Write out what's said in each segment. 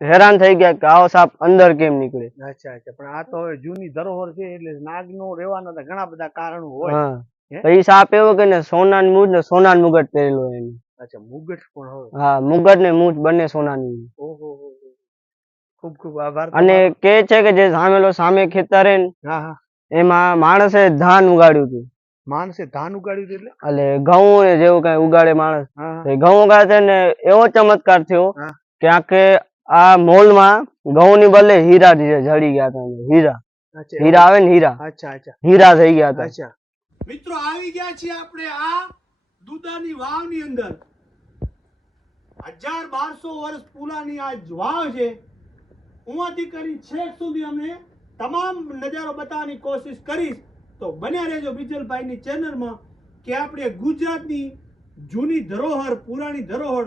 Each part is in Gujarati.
હેરાન થઈ ગયા કે આવો સાપ અંદર કેમ નીકળે? અચ્છા અચ્છા. પણ આ તો હવે જૂની ધરોહર છે એટલે નાગનો રહેવાના તો ઘણા બધા કારણો હોય. તો સાપ એવો કે ને સોના મૂજ ને સોના મુગટ પહેરેલો એને. અચ્છા મુગટ પણ હોય. હા મુગટ ને મૂજ બંને સોનાની ઓહો. ખૂબ ખૂબ આભાર અને કે છે કે જે સામેલો સામે ખેતર હે હા એમાં માણસે ધાન ઉગાડ્યું હતું. માણસે ધાન ઉગાડ્યું એટલે? એટલે ઘઉં જેવું કઈ ઉગાડે માણસ. ઘઉં ઉગાડે ને એવો ચમત્કાર થયો કે આખે આ મોલમાં ઘઉં ની બદલે હીરા જડી ગયા હતા હીરા. હીરા આવે ને હીરા? અચ્છા અચ્છા. હીરા થઈ ગયા હતા. અચ્છા. મિત્રો આવી ગયા છીએ આપણે આ દુધાની વાવની અંદર. હજાર બારસો વર્ષ પુરાની આ વાવ છે. ઉવાથી કરી છેક સુધી અમે તમામ નજારો બતાવવાની કોશિશ કરીશ. તો બન્યા રહેજો બીજલભાઈની ચેનલમાં કે આપણે ગુજરાતની જૂની ધરોહર પુરાણી ધરોહર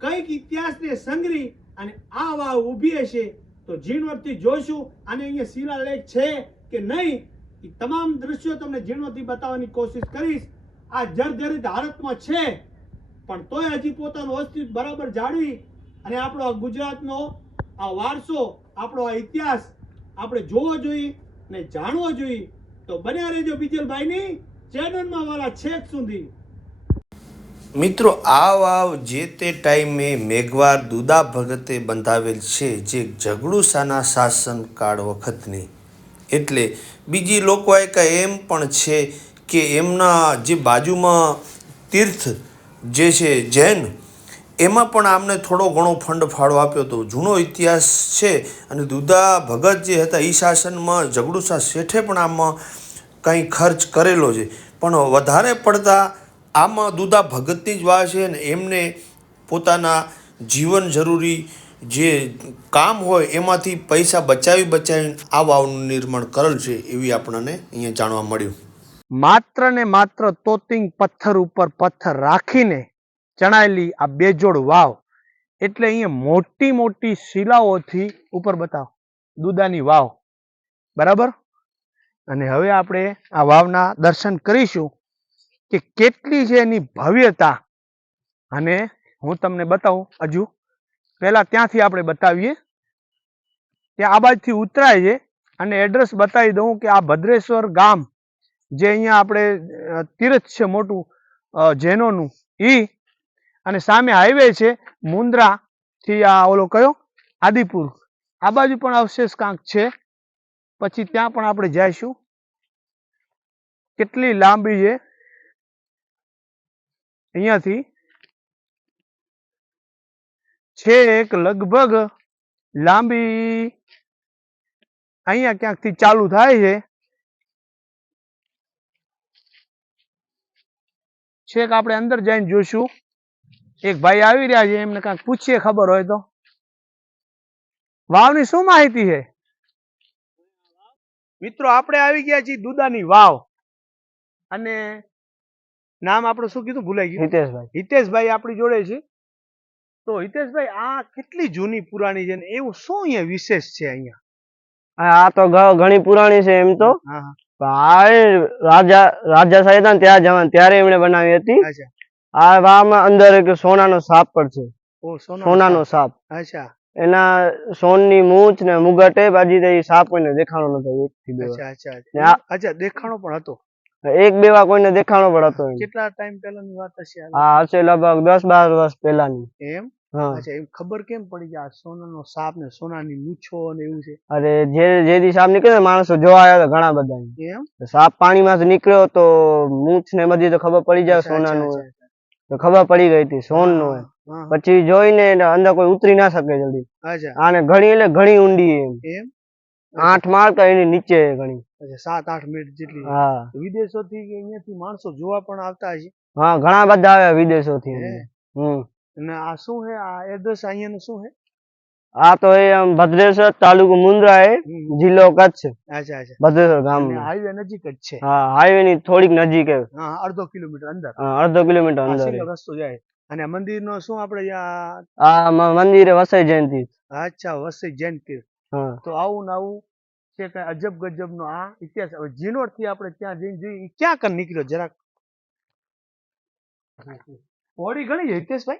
કંઈક ઇતિહાસને સંગ્રહી અને આ વાવ ઊભી હશે તો ઝીણવટથી જોઈશું. અને અહીંયા શિલાલેખ છે કે નહીં, એ તમામ દ્રશ્યો તમને ઝીણવટથી બતાવવાની કોશિશ કરીશ. આ જર્જરિત હાલતમાં છે, પણ તોય હજી પોતાનું અસ્તિત્વ બરાબર જાળવી અને આપણો આ ગુજરાતનો આ વારસો, આપણો આ ઇતિહાસ આપણે જોવો જોઈએ ને જાણવો જોઈએ. તો બન્યા રહેજો બીજલભાઈની ચેનલમાં વાળા છેક સુધી. મિત્રો આ વાવ જે તે ટાઈમે મેઘવાર દુદા ભગતે બંધાવેલ છે જે ઝઘડુસાના શાસનકાળ વખતની. એટલે બીજી કહે એમ પણ છે કે એમના જે બાજુમાં તીર્થ જે છે જૈન, એમાં પણ આમને થોડો ઘણો ફંડ ફાળો આપ્યો હતો. જૂનો ઇતિહાસ છે અને દુદા ભગત જે હતા એ શાસનમાં ઝઘડુસા શેઠે પણ આમાં કંઈ ખર્ચ કરેલો છે. પણ વધારે પડતા આમાં દુદા ભગતની જ વાત છે ને એમને પોતાના જીવન જરૂરી જે કામ હોય એમાંથી પૈસા બચાવી બચાવીને આ વાવનું નિર્માણ કરેલ છે એવી આપણને અહીંયા જાણવા મળ્યું. માત્ર ને માત્ર તોતિંગ પથ્થર ઉપર પથ્થર રાખીને ચણાયેલી આ બેજોડ વાવ. એટલે અહીંયા મોટી મોટી શિલાઓથી ઉપર બતાવો, દુદાની વાવ. બરાબર? અને હવે આપણે આ વાવના દર્શન કરીશું. કે કેટલી છે એની ભવ્યતા? અને હું તમને બતાવું, હજુ. પહેલા ત્યાંથી આપણે બતાવીએ. ત્યાં આ બાજુથી ઉતરાય છે. અને એડ્રેસ બતાવી દઉં કે આ ભદ્રેશ્વર ગામ, જે અહીંયા આપણે તીર્થ છે મોટું જૈનોનું, ઈ. અને સામે હાઈવે છે મુન્દ્રાથી આ ઓલો કયો? આદિપુર. આ બાજુ પણ અવશેષ કાંક છે. પછી ત્યાં પણ આપણે જઈશું. કેટલી લાંબી છે. અહીંયાથી છેક લગભગ લાંબી અહીંયા ક્યાંકથી ચાલુ થાય છે. છેક આપણે અંદર જઈને જોઈશું એક ભાઈ આવી રહ્યા છે, એમને કાંઈક પૂછીએ ખબર હોય તો. વાવની શું માહિતી છે? મિત્રો, આપણે આવી ગયા છીએ દુદાની વાવ. અને નામ આપણું શું કીધું? ભૂલાઈ ગયું. હિતેશભાઈ. હિતેશભાઈ આપણી જોડે છે. તો હિતેશભાઈ આ કેટલી જૂની પુરાણી છે ને એવું શું અહીંયા વિશેષ છે અહીંયા? આ તો ઘણી પુરાણી છે એમ તો. રાજા રાજા સાહેબ ત્યાં જવાનું ત્યારે એમણે બનાવી હતી. આ વામાં અંદર એક સોનાનો સાપ પણ છે. સોનાનો સાપ. અચ્છા. એના સોનની મૂછ ને મુગટે બાજી તો સાપ કોઈને દેખાણો નતો એક થી બે અચ્છા અચ્છા. અચ્છા દેખાણો પણ હતો. એક બે વાર કોઈને દેખાણો પણ હતો કેટલા ટાઈમ પહેલાની વાત હશે આ? આ હશે લગભગ દસ બાર વર્ષ પહેલાની. એમ? અચ્છા એમ ખબર કેમ પડી કે આ સોનાનો સાપ ને સોનાની મૂછો ને એવું છે? અરે જે જે દી સાપ નીકળે માણસો જોવા આવ્યા હતા ઘણા બધા એમ. સાપ પાણીમાંથી નીકળ્યો તો મૂછ ને બધી તો ખબર પડી જાય સોનાનું તો ખબર પડી ગઈ હતી સોનનું હા, હા, પછી જોઈને અંદર કોઈ ઉતરી ના શકે જલ્દી. આને ઘણી એટલે ઘણી ઊંડી એમ. એમ? આઠ માળ તો એની નીચે ઘણી. સાત આઠ મિનિટ જેટલી. હા. વિદેશો થી અહીંયાથી માણસો જોવા પણ આવતા હશે? હા ઘણા બધા આવ્યા વિદેશો થી હમ. અને આ શું હે? આ એડ્રેસ અહીંયાનું શું હે? આ તો એ ભદ્રેશ્વર તાલુકો મુન્દ્રા એ જિલ્લો કચ્છ. અચ્છા અચ્છા. ભદ્રેશ્વર ગામ. હાઈવે નજીક જ છે. હા હાઈવે ની થોડીક નજીક હે. હા અડધો કિલોમીટર અંદર. હા, અડધો કિલોમીટર અંદર રસ્તો જાય. અને મંદિર મંદિરનો શું આપણે આ મંદિરે વસાઈ જયંતિ. અચ્છા વસઈ હા તો આવું આવું છે કઈ અજબ ગજબ નો આ ઇતિહાસ. હવે જીનોરથી આપણે ત્યાં જઈને જોઈએ ક્યાં કર નીકળ્યો? જરાક. ઘણી છે હિતેશભાઈ?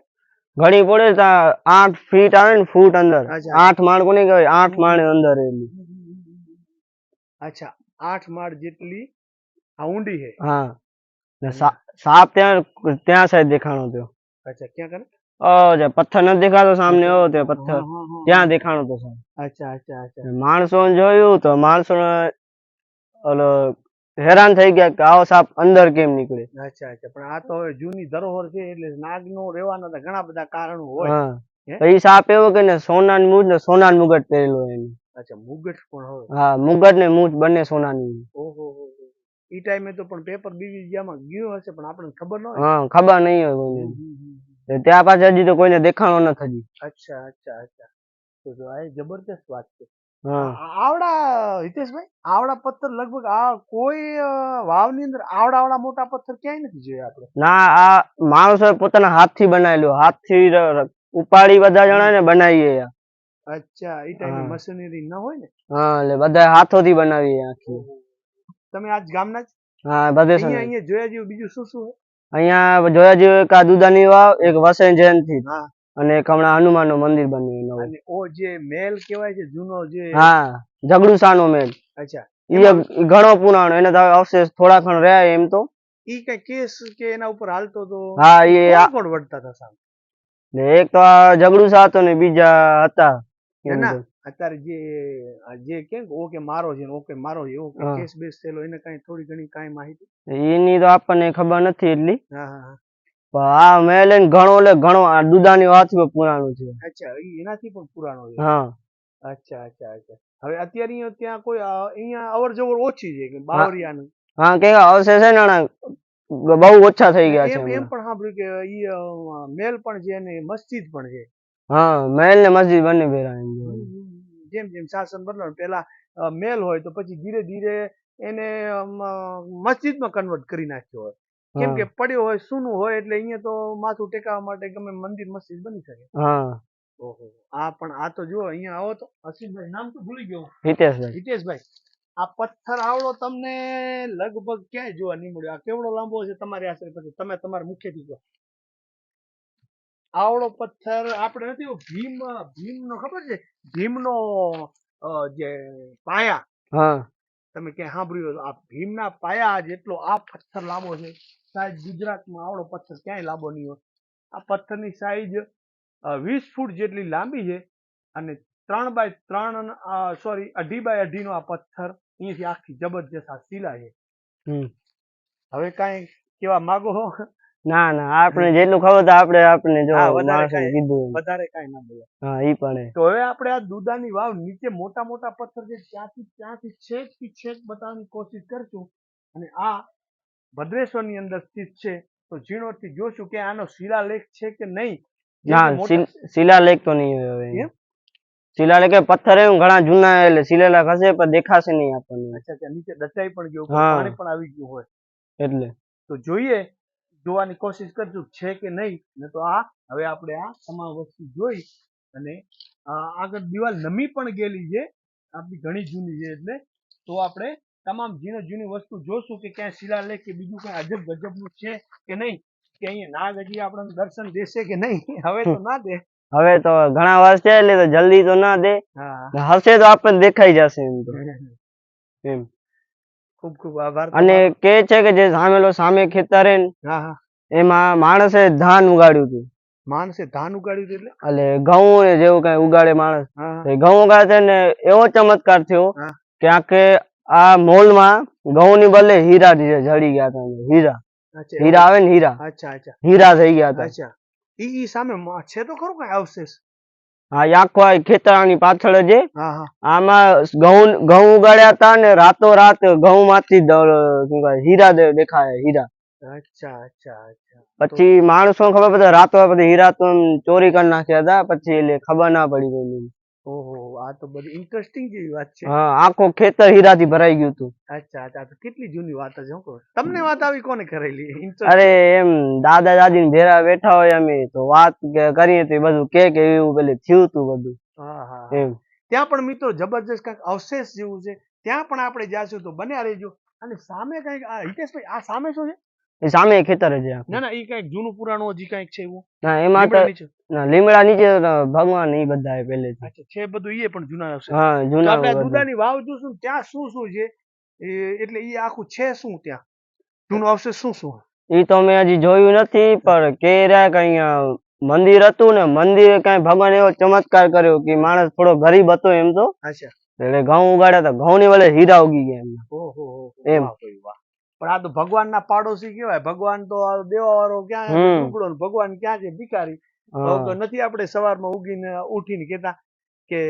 ઘડી પડે ત્યાં આઠ ફીટ આવે ને ફૂટ અંદર. આઠ માળ કોને કહેવાય? આઠ માળ અંદર એની. અચ્છા આઠ માળ જેટલી આ ઊંડી છે. હા. સા- સાપ ત્યાં ત્યાં સાઈડ દેખાણો થયો. અચ્છા ક્યાં કરે જે પથ્થર નથી દેખાતો સામને એવો તે પથ્થર. ત્યાં દેખાણો તો અચ્છા અચ્છા અચ્છા. માણસો જોયું તો માણસો ઓલો હેરાન થઈ ગયા કે આવો સાપ અંદર કેમ નીકળે. અચ્છા અચ્છા. પણ આ તો હવે જૂની ધરોહર છે એટલે નાગ નો રહેવાના તો ઘણા બધા કારણો હોય. હા. પછી સાપ એવો કે ને સોનાની મૂજ ને સોના મુગટ પહેરેલો એને. અચ્છા મુગટ પણ હોય. હા મુગટ ને મૂજ બંને સોનાની. ઓહો ઈ ટાઈમે તો પણ પેપર બીજી જગ્યામાં ગયું હશે પણ આપણને ખબર ન હોય. હા ખબર નહીં હોય ત્યાં પાછા હજી તો કોઈને દેખાણો ન થજી અચ્છા અચ્છા અચ્છા. તો જો આ જબરદસ્ત વાત છે. આવડા હિતેશભાઈ આવડા પથ્થર લગભગ આ કોઈ વાવ વાવની અંદર આવડા આવડા મોટા પથ્થર ક્યાંય નથી જોયા આપણે. ના આ માણસો પોતાના હાથથી બનાવેલું હાથથી ઉપાડી બધા જણા ને બનાવીએ અચ્છા એ ટાઈમે. મશીનરી ન હોય ને? હા એટલે બધા હાથોથી બનાવીએ આખી. તમે આજ ગામના જ? હા બધે અહીંયા અહીંયા જોયા જેવું બીજું શું શું હોય? અહીંયા જોયા જેવું એક આ દુદાની વાવ એક વસઈ જયંતિ. હા. અને એક હમણાં હનુમાનનું મંદિર બન્યું નવું. ઓ જે મેલ કેવાય છે જૂનો જે હા ઝઘડુસાનો મેલ. અચ્છા. ઈ એક ઘણો પુરાણો એને અવશેષ થોડા ઘણ રહ્યા એમ તો. ઈ કઈ કેસ કે એના ઉપર હાલતો તો હા એ કોણ વળતા હતા સામે? ને એક તો આ ઝઘડુસા હતો ને બીજા હતા. એમ ના, તો. અત્યારે જે જે કે ઓકે મારો છે ઓકે મારો છે ઓકે કેસ બેસ થયેલો એને કઈ થોડી ઘણી કઈ માહિતી? એની તો આપણને ખબર નથી એટલી. હા હા હા. આ મેલ એને ઘણો એટલે ઘણો આ વાત વાતથી પુરાણું છે. અચ્છા એનાથી પણ પુરાણો છે? હા. અચ્છા અચ્છા અચ્છા. હવે અત્યારે ત્યાં કોઈ અહીંયા અવર જવર ઓછી છે કે બાવરિયાનું? હા કે આવશે છે ને બહુ ઓછા થઈ ગયા છે એમ પણ સાંભળ્યું કે ઈ મેલ પણ છે અને મસ્જિદ પણ છે. હા મહેલ ને મસ્જિદ બંને ભેરા. જેમ જેમ શાસન બદલાયું પેલા મેલ હોય તો પછી ધીરે ધીરે એને મસ્જિદમાં કન્વર્ટ કરી નાખ્યો હોય. કેમ કે પડ્યો હોય સૂનું હોય એટલે અહીંયા તો માથું ટેકાવા માટે ગમે મંદિર મસ્જિદ બની શકે. હા. ઓહો આ પણ આ તો જુઓ અહીંયા આવો તો હસીનભાઈ નામ તો ભૂલી ગયો હિતેશભાઈ. હિતેશભાઈ આ પથ્થર આવડો તમને લગભગ ક્યાંય જોવા નહીં મળ્યો? આ કેવડો લાંબો છે તમારી આશરે પછી? તમે તમારા મુખ્યથી કહો. આવડો પથ્થર આપણે નથી ભીમ ભીમ ભીમનો ખબર છે? ભીમનો જે પાયા. હા. તમે ક્યાં સાંભળ્યું આ ભીમના પાયા જેટલો આ પથ્થર લાંબો છે સાહેબ ગુજરાતમાં આવડો પથ્થર ક્યાંય લાંબો નહીં હોય. આ પથ્થરની સાઈઝ વીસ ફૂટ જેટલી લાંબી છે અને ત્રણ બાય ત્રણ સોરી અઢી બાય અઢીનો આ પથ્થર અહીંયાથી આખી જબરજસ્ત આ શિલા છે. હમ. હવે કાંઈ કેવા માગો ના ના આપણે જેટલું ખાવ તો આપણે આપણે જો હા, વધારે માણસે કાંઈ- કીધું વધારે કાંઈ ના બોલે. હા ઈ પણ તો હવે આપણે આ દુધાની વાવ નીચે મોટા મોટા પથ્થર છે ત્યાંથી ત્યાંથી છેકથી છેક બતાવવાની કોશિશ કરશું. અને આ ભદ્રેશ્વરની અંદર સ્થિત છે. તો ઝીણવટથી જોશું કે આનો શિલાલેખ છે કે નહીં? ના શિલાલેખ તો નહીં હોય હવે. શિલાલેખ એ પથ્થર એવું ઘણા જૂના એટલે શિલાલેખ હશે પણ દેખાશે નહીં આપણને. અચ્છા નીચે દટાઈ પણ ગયો પાણી પણ આવી ગયું હોય. એટલે. તો જોઈએ જોવાની કોશિશ કરજો છે કે નહીં? ને તો આ હવે આપણે આ તમામ વસ્તુ જોઈ અને આગળ દિવાલ નમી પણ ગયેલી છે આપણી ઘણી જૂની છે એટલે. તો આપણે તમામ ઝીણો જૂની વસ્તુ જોશું કે ક્યાંય શિલાલેખ કે બીજું કઈ અજબ ગજબનું છે કે નહીં? કે અહીંયા નાગ હજી આપણને દર્શન દેશે કે નહીં? હવે તો ના દે. હવે તો ઘણા વર્ષ છે એટલે જલ્દી તો ના દે. હશે તો આપણને દેખાઈ જશે એમ તો. એમ. ખૂબ ખૂબ આભાર. અને કે છે કે જે સામેલો સામે ખેતર હા હા. એમાં માણસે ધાન ઉગાડ્યું હતું. માણસે ધાન ઉગાડ્યું હતું એટલે? એટલે ઘઉં જેવું કઈ ઉગાડે માણસ. ઘઉં ઉગાડે છે ને એવો ચમત્કાર થયો કે આખે આ મોલમાં ઘઉં ની બદલે હીરા જડી ગયા હતા હીરા. હીરા આવે ને હીરા. અચ્છા અચ્છા. હીરા થઈ ગયા હતા. અચ્છા. ઈ સામે છે તો ખરું કઈ અવશેષ? હા આખો ખેતરાની પાછળ જ આમાં ઘઉં ઘઉં ઉગાડ્યા હતા ને રાતો રાત ઘઉં માંથી હીરા દેખાય હીરા. અચ્છા અચ્છા અચ્છા. પછી માણસો ખબર પડે રાતો પછી હીરા તો ચોરી કરી નાખ્યા હતા પછી એટલે ખબર ના પડી કોઈને. ઓહો આ તો બધી ઇન્ટરેસ્ટિંગ જેવી વાત છે. હા આખો ખેતર હીરાથી ભરાઈ ગયું હતું અચ્છા અચ્છા તો કેટલી જૂની વાત છે હું તમને વાત આવી કોને કરેલી? અરે એમ દાદા દાદી ભેરા બેઠા હોય અમે તો વાત કરીએ તો બધું કે કે એવું પેલે થયું તું બધું. હા હા. એમ. ત્યાં પણ મિત્રો જબરજસ્ત કંઈક અવશેષ જેવું છે. ત્યાં પણ આપણે જાશું તો બન્યા રહેજો. અને સામે કંઈક આ હિતેશભાઈ આ સામે શું છે? એ સામે ખેતર છે ના ના એ કંઈક જૂનું પુરાણું હજી કંઈક છે એવું? ના એમાં? ના, લીમડા નીચે ભગવાન એ બધા પેલે છે બધું એ પણ જૂના આવશે હા જૂના આપણે દુદાની વાવ જોશું ને ત્યાં શું શું છે? એટલે એ આખું છે શું ત્યાં? જૂનું અવશેષ શું શું? ઈ તો મેં હજી જોયું નથી પણ કેરા કઈ મંદિર હતું ને મંદિરે કઈ ભગવાન એવો ચમત્કાર કર્યો કે માણસ થોડો ગરીબ હતો એમ તો. અચ્છા. એટલે ઘઉં ઉગાડ્યા તો ઘઉં ની વડે હીરા ઉગી ગયા એમ ઓહો એમ. પણ આ તો ભગવાનના પાડોશી કેવાય ભગવાન તો આ દેવા વાળો ક્યાં ને ભગવાન ક્યાં છે? ભિખારી. તો નથી આપણે સવારમાં ઉગીને ઉઠીને કેતા કે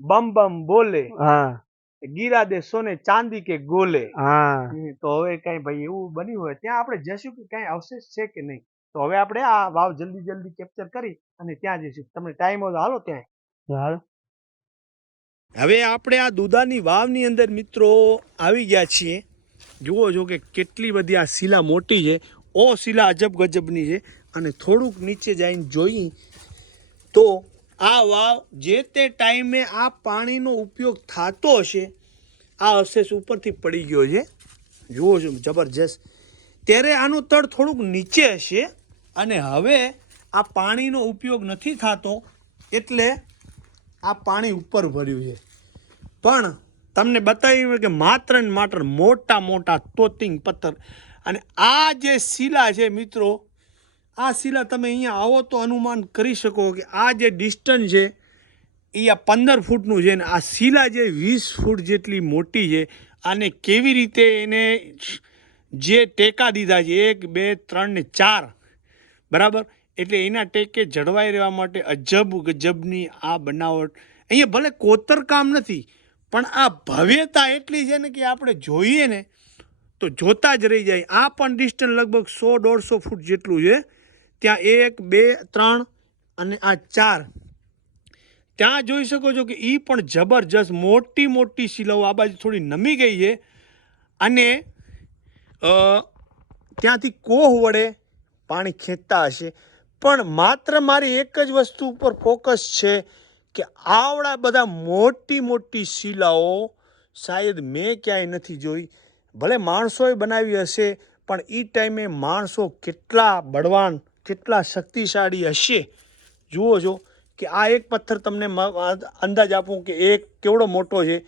બમ બમ બોલે હા. ગીરા દે સોને ચાંદી કે ગોલે. હા. તો હવે કઈ ભાઈ એવું બન્યું હોય. ત્યાં આપણે જશું કે કઈ અવશેષ છે કે નહીં? તો હવે આપણે આ વાવ જલ્દી જલ્દી કેપ્ચર કરી અને ત્યાં જઈશું. તમને ટાઈમ હોય હાલો ત્યાં. હાલો. હવે આપણે આ દુદાની વાવની અંદર મિત્રો આવી ગયા છીએ. જુઓ છો કે કેટલી બધી આ શિલા મોટી છે. ઓ શિલા અજબ ગજબની છે. અને થોડુંક નીચે જઈને જોઈ, તો આ વાવ જે તે ટાઈમે આ પાણીનો ઉપયોગ થતો હશે, આ અવશેષ ઉપરથી પડી ગયો છે. જુઓ છો, જબરજસ્ત. ત્યારે આનું તળ થોડુંક નીચે હશે અને હવે આ પાણીનો ઉપયોગ નથી થતો, એટલે આ પાણી ઉપર ભર્યું છે. પણ તમને બતાવ્યું કે માત્ર ને માત્ર મોટા મોટા તોતિંગ પથ્થર. અને આ જે શિલા છે મિત્રો આ શિલા તમે અહીંયા આવો તો અનુમાન કરી શકો કે આ જે ડિસ્ટન્સ છે, એ આ પંદર ફૂટનું છે ને આ શિલા જે વીસ ફૂટ જેટલી મોટી છે, આને કેવી રીતે એને જે ટેકા દીધા છે, એક, બે, ત્રણ ને ચાર, બરાબર? એટલે એના ટેકે જળવાઈ રહેવા માટે અજબ ગજબની આ બનાવટ. અહીંયા ભલે કોતરકામ નથી, પણ આ ભવ્યતા એટલી છે ને કે આપણે જોઈએ ને, તો જોતા જ રહી જાય. આ પણ ડિસ્ટન્સ લગભગ સો, દોઢસો ફૂટ જેટલું છે. ત્યાં એક, બે, ત્રણ અને આ ચાર. ત્યાં જોઈ શકો છો કે એ પણ જબરજસ્ત મોટી મોટી શિલાઓ આ બાજુ થોડી નમી ગઈ છે. અને ત્યાંથી કોહ વડે પાણી ખેંચતા હશે. પણ માત્ર મારી એક જ વસ્તુ ઉપર ફોકસ છે કે આવડા બધા મોટી મોટી શિલાઓ શાયદ મેં ક્યાંય નથી જોઈ. ભલે માણસોએ બનાવી હશે, પણ એ ટાઈમે માણસો કેટલા બળવાન કેટલા શક્તિશાળી હશે? જુઓ છો કે આ એક પથ્થર તમને અંદાજ આપું કે એક કેવડો મોટો છે?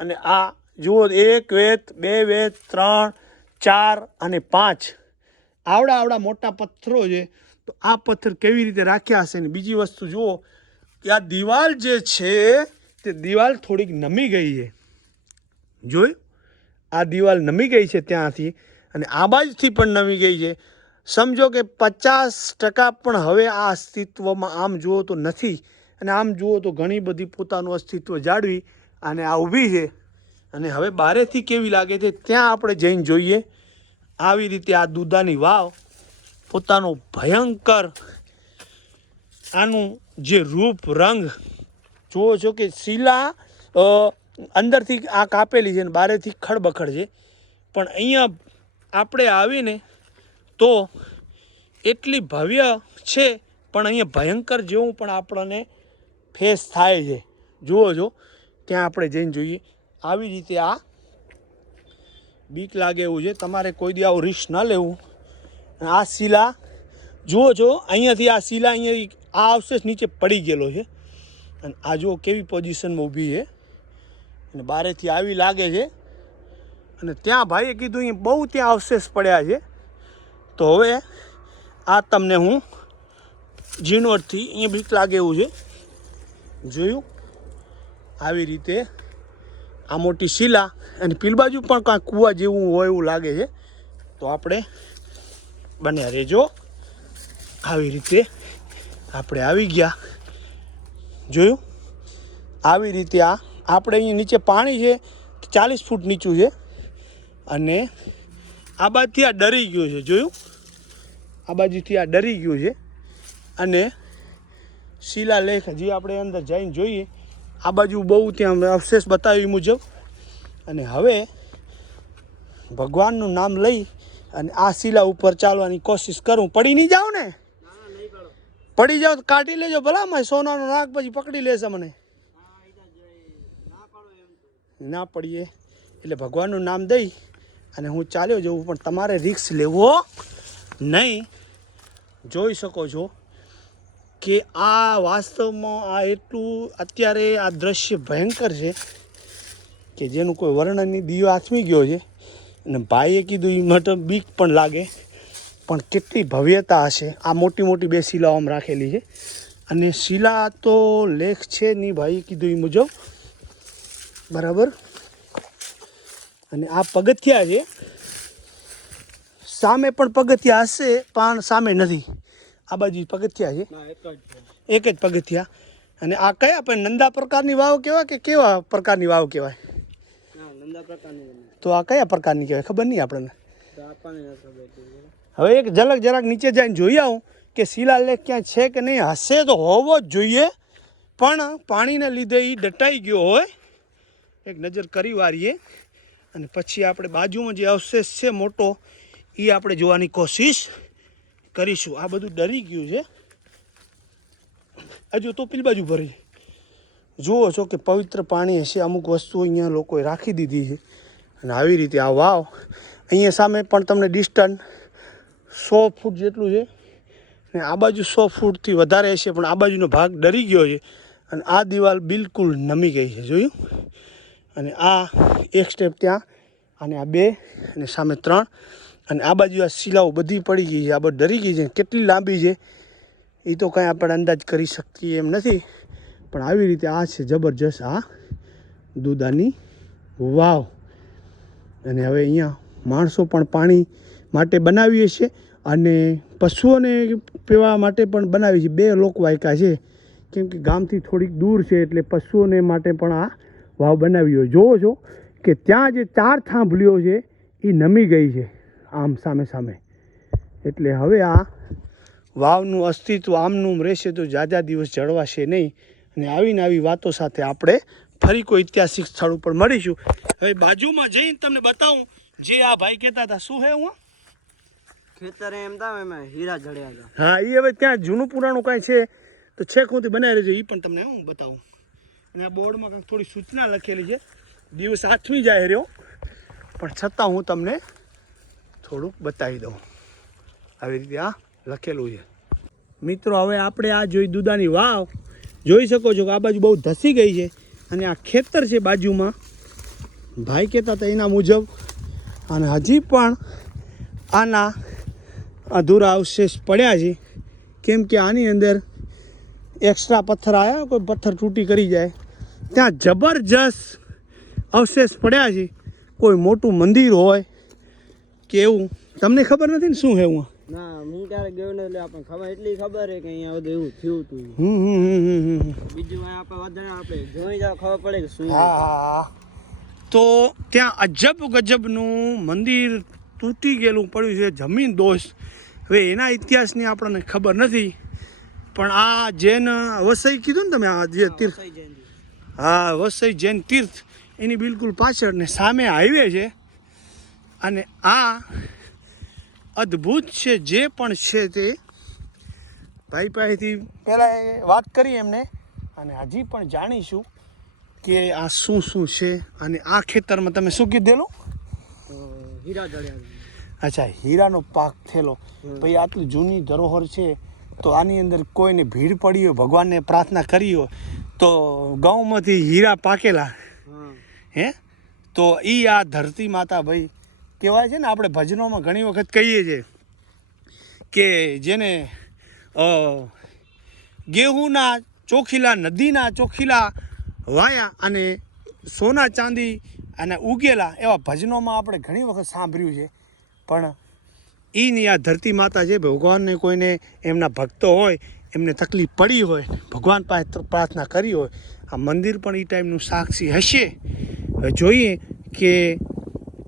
અને આ, જુઓ, એક વેત બે વેત ત્રણ, ચાર અને પાંચ. આવડા આવડા મોટા પથ્થરો છે. તો આ પથ્થર કેવી રીતે રાખ્યા હશે? ને બીજી વસ્તુ જુઓ કે આ દિવાલ જે છે, તે દિવાલ થોડીક નમી ગઈ છે. જોયું? આ દિવાલ નમી ગઈ છે ત્યાંથી અને આ બાજુથી પણ નમી ગઈ છે. સમજો કે પચાસ ટકા પણ હવે આ અસ્તિત્વમાં આમ જુઓ તો નથી અને આમ જુઓ તો ઘણી બધી પોતાનું અસ્તિત્વ જાળવી અને આ ઊભી છે. અને હવે બારેથી કેવી લાગે છે ત્યાં આપણે જઈને જોઈએ. આવી રીતે આ દુધાની વાવ, પોતાનો ભયંકર આનું જે રૂપ રંગ, જુઓ છો કે શિલા અંદરથી આ કાપેલી છે અને બારેથી ખડબખડ છે. પણ અહીંયા આપણે આવીને તો એટલી ભવ્ય છે, પણ અહીંયા ભયંકર જેવું પણ આપણને ફેસ થાય છે. જુઓ જો ત્યાં આપણે જઈને જોઈએ. આવી રીતે આ બીક લાગે એવું છે. તમારે કોઈ દી આવું રિસ્ક ન લેવું. આ શિલા, જુઓ છો અહીંયાથી આ શિલા અહીંયા આ અવશેષ નીચે પડી ગયેલો છે. અને આ જુઓ કેવી પોઝિશનમાં ઊભી છે. અને બારેથી આવી લાગે છે. અને ત્યાં ભાઈએ કીધું, અહીંયા બહુ ત્યાં અવશેષ પડ્યા છે. તો હવે આ તમને હું ઝીણવટથી અહીંયા બીક લાગે એવું છે. જોયું? આવી રીતે આ મોટી શિલા અને પીલ બાજુ પણ કાંઈ કૂવા જેવું હોય એવું લાગે છે. તો આપણે બન્યા રહેજો. આવી રીતે આપણે આવી ગયા. જોયું? આવી રીતે આ, આપણે અહીં નીચે પાણી છે, ચાલીસ ફૂટ નીચું છે. અને આ બાજુથી આ ડરી ગયું છે, જોયું? આ બાજુથી આ ડરી ગયું છે. અને શિલાલેખ, હજી આપણે અંદર જઈને જોઈએ. આ બાજુ બહુ ત્યાં અવશેષ બતાવ્યું મુજબ. અને હવે ભગવાનનું નામ લઈ અને આ શિલા ઉપર ચાલવાની કોશિશ કરું. પડી નહીં જાવ ને? પડી જાઓ તો કાઢી લેજો ભલા મારે સોનાનો નાક પછી પકડી લેશે મને. ના પડીએ. એટલે ભગવાનનું નામ દઈ અને હું ચાલ્યો જવું પણ તમારે રિક્સ લેવો નહીં. જોઈ શકો છો કે આ વાસ્તવમાં આ એટલું, અત્યારે આ દ્રશ્ય ભયંકર છે કે જેનું કોઈ વર્ણનની દીવો આથમી ગયો છે અને ભાઈએ કીધું એ માટે બીક પણ લાગે, પણ કેટલી ભવ્યતા હશે. આ મોટી મોટી બે શિલાઓ રાખેલી છે. અને શિલા તો લેખ છે નહીં ભાઈ, કીધું એ મુજબ. બરાબર? અને આ પગથિયા છે. સામે પણ પગથિયા હશે પણ સામે નથી. આ બાજુ પગથિયા છે. એક જ પગથિયા. અને આ કયા પણ નંદા પ્રકારની વાવ કહેવાય કે કેવા પ્રકારની વાવ કહેવાય? નંદા પ્રકારની તો આ કયા પ્રકારની કહેવાય? ખબર નહીં આપણને. હવે એક ઝલક જરાક નીચે જઈને જોઈ આવું કે શિલાલેખ ક્યાં છે કે નહીં? હશે તો હોવો જ જોઈએ. પણ પાણીને લીધે એ દટાઈ ગયો હોય. એક નજર કરી વારીએ. અને પછી આપણે બાજુમાં જે અવશેષ છે મોટો એ આપણે જોવાની કોશિશ કરીશું. આ બધું ડરી ગયું છે. હજુ તો પેલી બાજુ ભરી. જુઓ છો કે પવિત્ર પાણી હશે. અમુક વસ્તુઓ અહીંયા લોકોએ રાખી દીધી છે. અને આવી રીતે આ વાવ. અહીંયા સામે પણ તમને ડિસ્ટન્સ સો ફૂટ જેટલું છે. ને આ બાજુ સો ફૂટથી વધારે હશે, પણ આ બાજુનો ભાગ ડરી ગયો છે. અને આ દિવાલ બિલકુલ નમી ગઈ છે. જોયું? અને આ એક સ્ટેપ ત્યાં, અને આ બે, અને સામે ત્રણ, અને આ બાજુ આ શિલાઓ બધી પડી ગઈ છે, આ બધી ડરી ગઈ છે, કેટલી લાંબી છે. એ તો કાંઈ આપણે અંદાજ કરી શકીએ એમ નથી, પણ આવી રીતે આ છે જબરજસ્ત આ દુદાની વાવ. અને હવે અહીંયા માણસો પણ પાણી માટે બનાવીએ છીએ, અને પશુઓને પીવા માટે પણ બનાવી છે બે લોકવાયકા છે, કેમ કે ગામથી થોડીક દૂર છે, એટલે પશુઓને માટે પણ આ વાવ બનાવી હોય જોવો છો કે ત્યાં જે ચાર થાંભલીઓ છે એ નમી ગઈ છે આમ સામે સામે. એટલે હવે આ વાવનું અસ્તિત્વ આમનું રહેશે તો જાજા દિવસ જળવાશે નહીં. અને આવીને આવી વાતો સાથે આપણે ફરી કોઈ ઐતિહાસિક સ્થળ ઉપર મળીશું. હવે બાજુમાં જઈને તમને બતાવું જે આ ભાઈ કહેતા હતા. શું હે હું? ખેતરે એમ થાય એમાં હીરા જડ્યા હતા. હા એ હવે ત્યાં જૂનું પુરાણું કાંઈ છે તો છેક હું બનાવી રહેજો એ પણ તમને હું બતાવું. અને આ બોર્ડમાં કંઈક થોડી સૂચના લખેલી છે. દિવસ આઠમી જાય રહ્યો પણ છતાં હું તમને થોડુંક બતાવી દઉં. આવી રીતે આ લખેલું છે. મિત્રો, હવે આપણે આ જોઈ દુદાની વાવ. જોઈ શકો છો કે આ બાજુ બહુ ધસી ગઈ છે અને આ ખેતર છે બાજુમાં. ભાઈ કહેતા હતા એના મુજબ. અને હજી પણ આના અધૂરા અવશેષ પડ્યા છે. કેમ કે આની અંદર એક્સ્ટ્રા પથ્થર આવ્યા કોઈ પથ્થર તૂટી કરી જાય. ત્યાં જબરજસ્ત અવશેષ પડ્યા છે. કોઈ મોટું મંદિર હોય કે એવું. તમને ખબર નથી ને શું છે હું ના હું ક્યારે ગયો ને એટલે આપણને ખબર એટલી ખબર છે કે અહીંયા બધું એવું થયું હતું હમ. બીજું આપણે વધારે આપણે જોઈ જાવ ખબર પડે કે શું હા તો ત્યાં અજબ ગજબનું મંદિર તૂટી ગયેલું પડ્યું છે જમીન દોષ. હવે એના ઇતિહાસની આપણને ખબર નથી. પણ આ જૈન અવશ્ય કીધું ને તમે આ જે તીર્થ. હા વસઈ જૈન તીર્થ એની બિલકુલ પાછળ ને સામે હાઈવે છે. અને આ અદ્ભુત છે જે પણ છે તે. ભાઈ પાસેથી પહેલાં વાત કરી એમને અને હજી પણ જાણીશું કે આ શું શું છે અને આ ખેતરમાં તમે શું કીધેલું તો હીરા અચ્છા હીરાનો પાક થયેલો. ભાઈ આટલી જૂની ધરોહર છે તો આની અંદર કોઈને ભીડ પડી હોય ભગવાનને પ્રાર્થના કરી હોય તો ગામમાંથી હીરા પાકેલા. હા હે? તો એ આ ધરતી માતા ભાઈ કહેવાય છે ને આપણે ભજનોમાં ઘણી વખત કહીએ છીએ કે જેને ગેહુંના ચોખીલા નદીના ચોખીલા વાયા અને સોના ચાંદી અને ઉગેલા એવા ભજનોમાં આપણે ઘણી વખત સાંભળ્યું છે. પણ એની આ ધરતી માતા છે ભગવાનને કોઈને એમના ભક્તો હોય એમને તકલીફ પડી હોય, ભગવાન પાસે પ્રાર્થના કરી હોય, આ મંદિર પણ એ ટાઈમનું સાક્ષી હશે. જોઈએ કે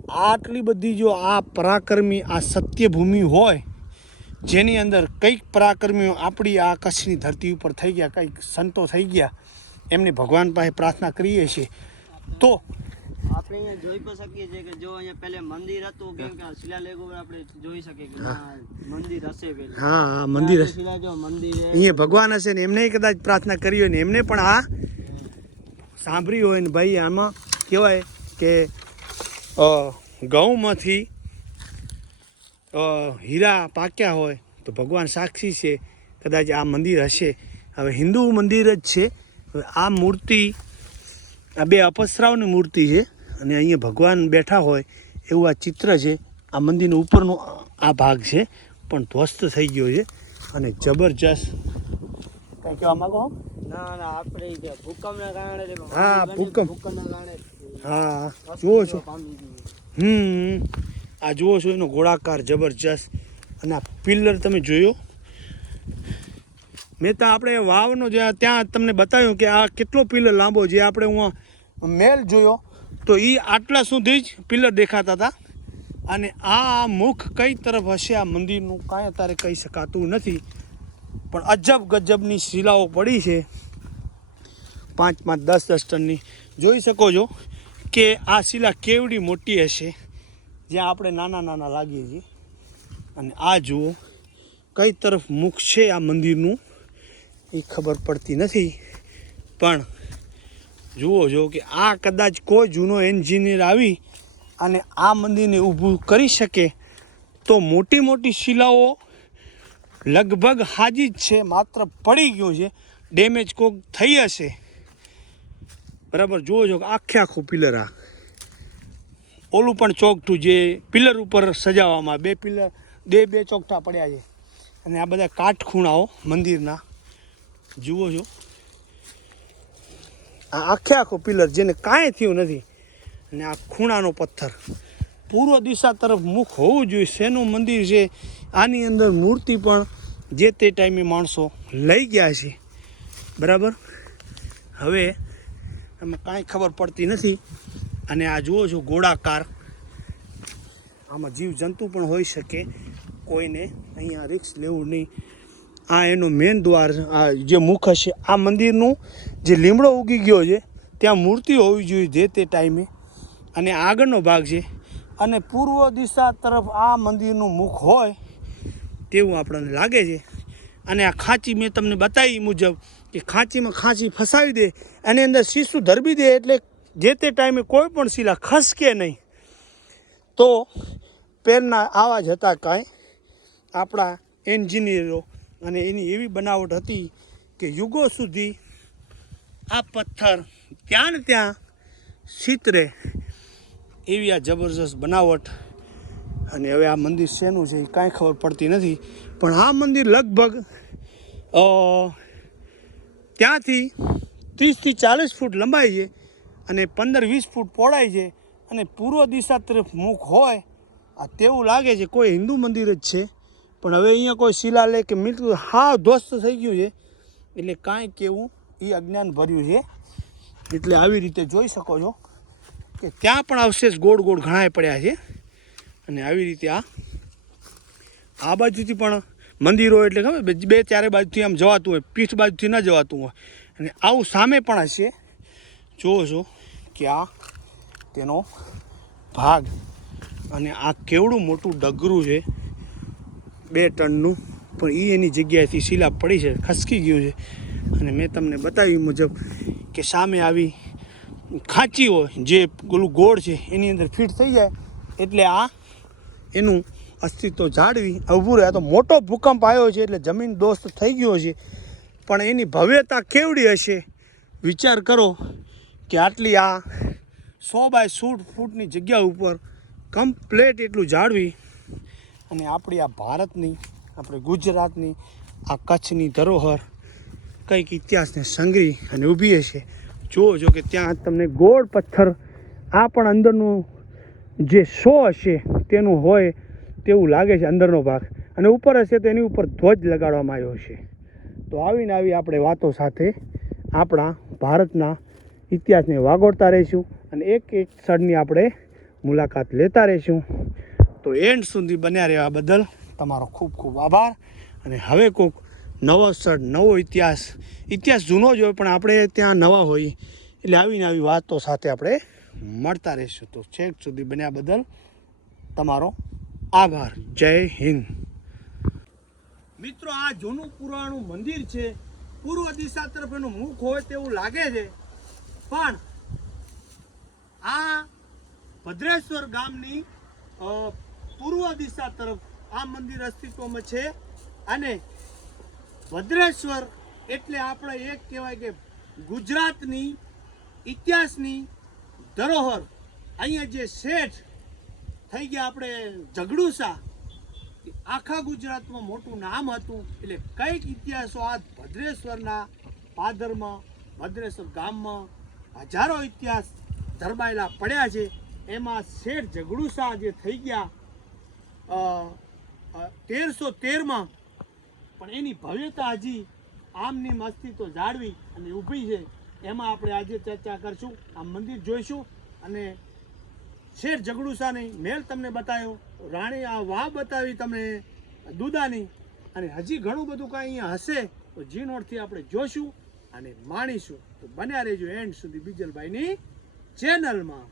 આટલી બધી જો આ પરાક્રમી, આ સત્યભૂમિ હોય, જેની અંદર કંઈક પરાક્રમીઓ આપણી આ કચ્છની ધરતી ઉપર થઈ ગયા, કંઈક સંતો થઈ ગયા, એમને ભગવાન પાસે પ્રાર્થના કરીએ છીએ, તો આપણે અહીંયા જોઈ પણ શકીએ છીએ કે જો અહીંયા પહેલે મંદિર હતું કેમ કે શિલાલેખ ઉપર આપણે જોઈ શકીએ કે મંદિર હશે પેલું હા હા મંદિર હશે. જો મંદિર અહીંયા ભગવાન હશે ને એમને કદાચ પ્રાર્થના કરી હોય ને એમને પણ આ સાંભળ્યું હોય ને ભાઈ આમાં કહેવાય કે ઘઉંમાંથી હીરા પાક્યા હોય તો ભગવાન સાક્ષી છે કદાચ આ મંદિર હશે. હવે હિન્દુ મંદિર જ છે. હવે આ મૂર્તિ આ બે અપસરાઓની મૂર્તિ છે. અને અહીંયા ભગવાન બેઠા હોય એવું આ ચિત્ર છે. આ મંદિરનો ઉપરનો આ ભાગ છે પણ ધ્વસ્ત થઈ ગયો છે અને જબરજસ્ત. કંઈ કહેવા માંગો ના ના આપણે ભૂકંપના કારણે હા, ભૂકંપ. ભૂકંપના કારણે હા જુઓ છો. હમ આ જુઓ છો એનો ગોળાકાર જબરજસ્ત. અને આ પિલ્લર તમે જોયો? મેં તો આપણે વાવનો જે ત્યાં તમને બતાવ્યું કે આ કેટલો પિલ્લર લાંબો જે આપણે હું મેલ જોયો તો એ આટલા સુધી જ પિલ્લર દેખાતા હતા અને આ મુખ કઈ તરફ હશે આ મંદિરનું કાંઈ અત્યારે કહી શકાતું નથી. પણ અજબ ગજબની શિલાઓ પડી છે. પાંચ પાંચ દસ દસ ટનની. જોઈ શકો છો કે આ શિલા કેવડી મોટી હશે. જ્યાં આપણે નાના નાના લાગીએ છીએ. અને આ જુઓ, કઈ તરફ મુખ છે આ મંદિરનું એ ખબર પડતી નથી. પણ જુઓ છો કે આ કદાચ કોઈ જૂનો એન્જિનિયર આવી અને આ મંદિરને ઊભું કરી શકે, તો મોટી મોટી શિલાઓ લગભગ હાજી જ છે, માત્ર પડી ગયું છે, ડેમેજ કોક થઈ હશે. બરાબર, જુઓ છો કે આખે આખું પિલર આ. ઓલું પણ ચોકઠું જે પિલર ઉપર સજાવવામાં, બે પિલર, બે બે ચોકઠા પડ્યા છે. અને આ બધા કાટખૂણાઓ મંદિરના. જુઓ છો આ આખે આખો પિલર જેને કાંઈ થયું નથી. અને આ ખૂણાનો પથ્થર. પૂર્વ દિશા તરફ મુખ હોવું જોઈએ. શેનું મંદિર છે? આની અંદર મૂર્તિ પણ જે તે ટાઈમે માણસો લઈ ગયા છે. બરાબર? હવે એમાં કાંઈ ખબર પડતી નથી. અને આ જુઓ છો, ગોળાકાર. આમાં જીવજંતુ પણ હોઈ શકે. કોઈને અહીંયા રિક્સ લેવું નહીં. આ એનો મેન દ્વાર, આ જે મુખ હશે, આ મંદિરનું જે લીમડો ઉગી ગયો છે, ત્યાં મૂર્તિ હોવી જોઈએ જે તે ટાઈમે. અને આગળનો ભાગ છે, અને પૂર્વ દિશા તરફ આ મંદિરનું મુખ હોય તેવું આપણને લાગે છે. અને આ ખાંચી મેં તમને બતાવી મુજબ કે ખાંચીમાં ખાંચી ફસાવી દે, એની અંદર શીશું ધરબી દે એટલે જે તે ટાઈમે કોઈ પણ શિલા ખસકે નહીં. તો પેરના આવા જ હતા કાંઈ. આપણા એન્જિનિયરો અને એની એવી બનાવટ હતી કે યુગો સુધી આ પથ્થર ત્યાં ને ત્યાં સિતરે એવી આ જબરજસ્ત બનાવટ અને હવે આ મંદિર શેનું છે એ કાંઈ ખબર પડતી નથી. પણ આ મંદિર લગભગ ત્યાંથી ત્રીસથી ચાલીસ ફૂટ લંબાઈ છે અને પંદર વીસ ફૂટ પહોળાઈ છે અને પૂર્વ દિશા તરફ મુખ હોય, આ તેવું લાગે છે કોઈ હિન્દુ મંદિર જ છે. પણ હવે અહીંયા કોઈ શિલાલેખ કે હા, ધ્વસ્ત થઈ ગયું છે. એટલે કાંઈ કેવું એ અજ્ઞાન ભર્યું છે. એટલે આવી રીતે જોઈ શકો છો કે ત્યાં પણ અવશેષ ગોળ ગોળ ઘણાય પડ્યા છે. અને આવી રીતે આ આ બાજુથી પણ મંદિરો એટલે ખબર, બે ચારે બાજુથી આમ જવાતું હોય, પીઠ બાજુથી ન જવાતું હોય. અને આવું સામે પણ હશે. જુઓ છો કે આ તેનો ભાગ અને આ કેવડું મોટું ડગરું છે. બે ટનનું, પણ એ એની જગ્યાએથી શિલા પડી છે, ખસકી ગયું છે. અને મેં તમને બતાવ્યું મુજબ કે સામે આવી ખાંચી હોય, જે પેલું ગોળ છે, એની અંદર ફિટ થઈ જાય, એટલે આ એનું અસ્તિત્વ જાળવી. ઊભું રહે. તો મોટો ભૂકંપ આવ્યો છે, એટલે જમીન દોસ્ત થઈ ગયો છે. પણ એની ભવ્યતા કેવડી હશે? વિચાર કરો કે આટલી આ સો બાય સો ફૂટની જગ્યા ઉપર કમ્પ્લેટ એટલું જાળવી અને આપણી આ ભારતની, આપણે ગુજરાતની આ કચ્છની ધરોહર કંઈક ઇતિહાસને સંગ્રહી અને ઊભી હશે. જુઓ, જો કે ત્યાં તમને ગોળ પથ્થર આ પણ અંદરનું જે શો હશે તેનું હોય તેવું લાગે છે અંદરનો ભાગ. અને ઉપર હશે તો એની ઉપર ધ્વજ લગાડવામાં આવ્યો છે તો આવીને આવી આપણે વાતો સાથે આપણા ભારતના ઇતિહાસને વાગોળતા રહીશું અને એક એક સ્થળની આપણે મુલાકાત લેતા રહીશું. તો એન્ડ સુધી બન્યા રહેવા બદલ તમારો ખૂબ ખૂબ આભાર. અને હવે કોઈક નવો સ્થળ નવો ઇતિહાસ. ઇતિહાસ જૂનો જ હોય, પણ આપણે ત્યાં નવા હોય. એટલે આવીને આવી વાતો સાથે આપણે મળતા રહીશું. તો છેક સુધી બન્યા બદલ તમારો આભાર. જય હિન્દ. મિત્રો, આ જૂનું પુરાણું મંદિર છે. પૂર્વ દિશા તરફ એનું મુખ હોય તેવું લાગે છે. પણ આ ભદ્રેશ્વર ગામની પૂર્વ દિશા તરફ આ મંદિર અસ્તિત્વમાં છે. અને ભદ્રેશ્વર એટલે આપણે એક કહેવાય કે ગુજરાતની ઇતિહાસની ધરોહર. અહીંયા જે શેઠ થઈ ગયા આપણે ઝઘડુસા, એ આખા ગુજરાતમાં મોટું નામ હતું. એટલે કંઈક ઇતિહાસો આ ભદ્રેશ્વરના પાદરમાં, ભદ્રેશ્વર ગામમાં હજારો ઇતિહાસ ધરબાયેલા પડ્યા છે. એમાં શેઠ ઝઘડુસા જે થઈ ગયા તેરસો તેરમાં પણ એની ભવ્યતા હજી આમની મસ્તી તો જાળવી અને ઊભી છે. એમાં આપણે આજે ચર્ચા કરશું આ મંદિર જોઈશું અને શેઠ ઝઘડુસાની મેલ તમને બતાવ્યો રાણી આ વાવ બતાવી તમને દુદાની અને હજી ઘણું બધું કાંઈ અહીંયા હશે તો જીનોડથી આપણે જોશું અને માણીશું. તો બન્યા રહેજો એન્ડ સુધી બીજલભાઈની ચેનલમાં.